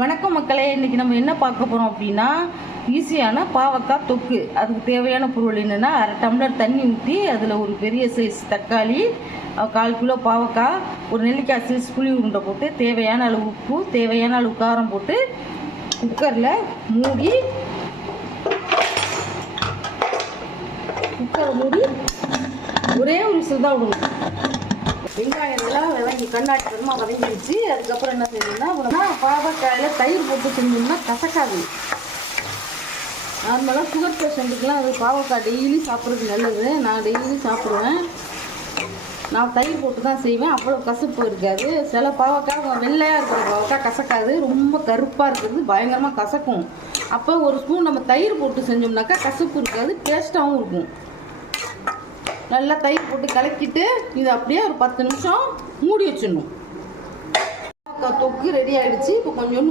வணக்கம் மக்களே, இன்றைக்கி நம்ம என்ன பார்க்க போகிறோம் அப்படின்னா ஈஸியான பாவக்காய் தொக்கு. அதுக்கு தேவையான பொருள் என்னென்னா, அரை டம்ளர் தண்ணி ஊற்றி அதில் ஒரு பெரிய சைஸ் தக்காளி, 1/4 கிலோ பாவக்காய், ஒரு நெல்லிக்காய் சைஸ் புளி உருண்டை போட்டு, தேவையான அளவு உப்பு, தேவையான அளவு காரம் போட்டு குக்கரில் மூடி ஒரே ஒரு விசில் தான் விடணும். வெங்காயத்தெல்லாம் கண்ணாடி பெருமா வதங்கிடுச்சு. அதுக்கப்புறம் என்ன செய்யணும்னா, பாவக்காயில் தயிர் போட்டு செஞ்சோம்னா கசக்காது. நார்மலாக சுகர் பேஷண்ட்டுக்கெலாம் அது பாவக்காய் டெய்லி சாப்பிட்றது நல்லது. நான் டெய்லி சாப்பிடுவேன். நான் தயிர் போட்டு தான் செய்வேன். அவ்வளோ கசப்பு இருக்காது. சில பாவக்காய் வெள்ளையாக இருக்கிற பாவக்காய் கசக்காது, ரொம்ப கருப்பாக இருக்கிறது பயங்கரமாக கசக்கும். அப்போ ஒரு ஸ்பூன் நம்ம தயிர் போட்டு செஞ்சோம்னாக்கா கசப்பு இருக்காது, டேஸ்ட்டாகவும் இருக்கும். நல்லா தயிர் போட்டு கலக்கிட்டு இது அப்படியே ஒரு 10 நிமிஷம் மூடி வச்சிடணும். தொக்கு ரெடி ஆகிடுச்சு. இப்போ கொஞ்சோண்டு